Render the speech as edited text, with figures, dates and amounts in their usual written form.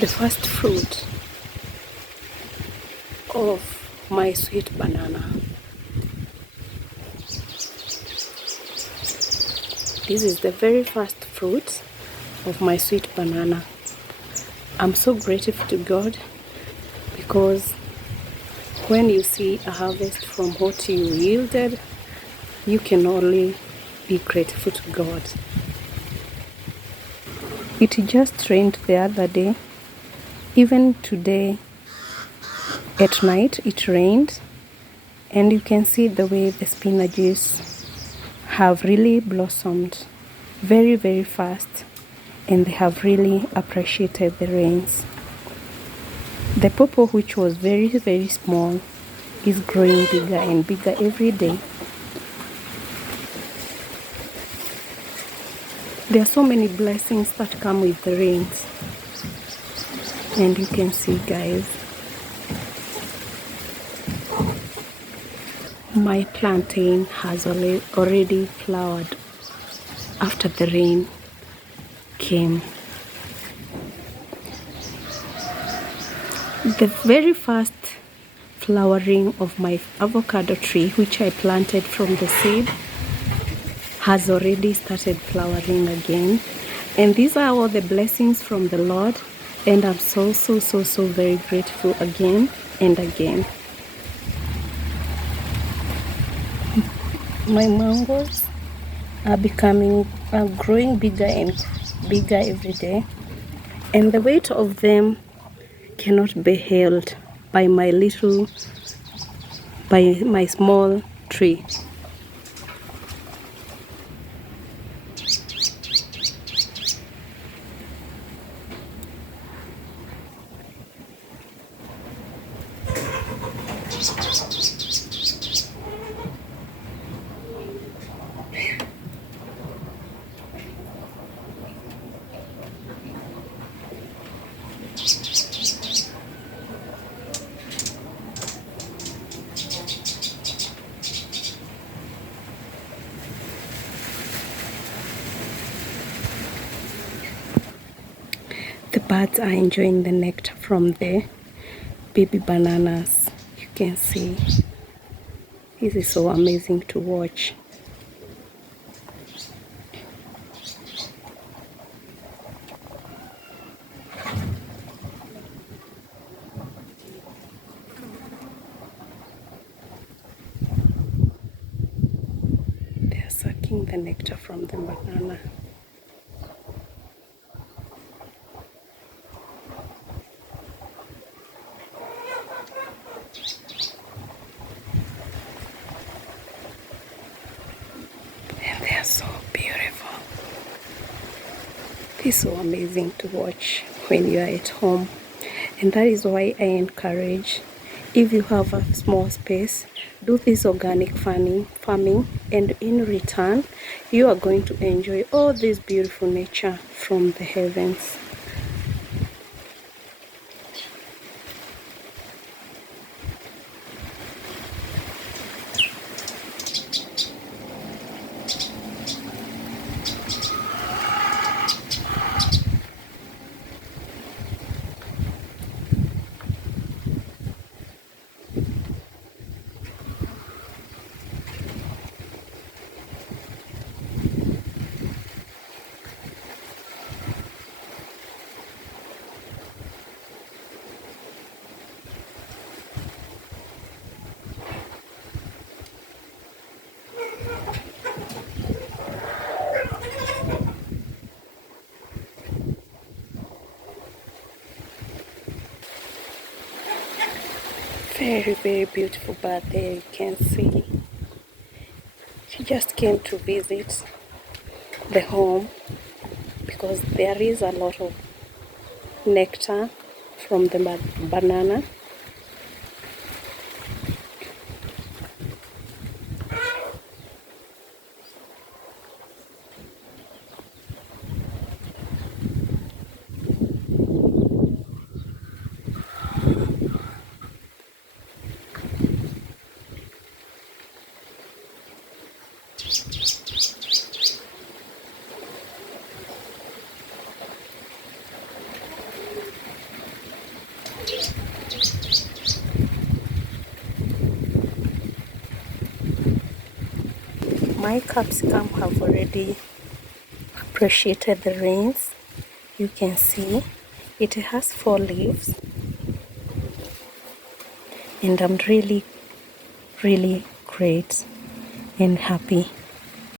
the first fruit of my sweet banana. This is the very first fruit of my sweet banana. I'm so grateful to God, because when you see a harvest from what you yielded, you can only be grateful to God. It just rained the other day. Even today at night it rained, and you can see the way the spinaches have really blossomed very, very fast, and they have really appreciated the rains. The pawpaw, which was very, very small, is growing bigger and bigger every day. There are so many blessings that come with the rains, and you can see, guys, my plantain has already flowered after the rain came. The very first flowering of my avocado tree, which I planted from the seed, has already started flowering again. And these are all the blessings from the Lord, and I'm so very grateful again and again. My mangoes are growing bigger and bigger every day, and the weight of them cannot be held by my small tree. The birds are enjoying the nectar from the baby bananas. You can see, this is so amazing to watch. They are sucking the nectar from the banana. They are so beautiful. It's so amazing to watch when you are at home, and that is why I encourage, if you have a small space, do this organic farming, and in return you are going to enjoy all this beautiful nature from the heavens. Very, very beautiful bird there, you can see. She just came to visit the home because there is a lot of nectar from the banana. My capsicum have already appreciated the rains. You can see it has 4 leaves, and I'm really great and happy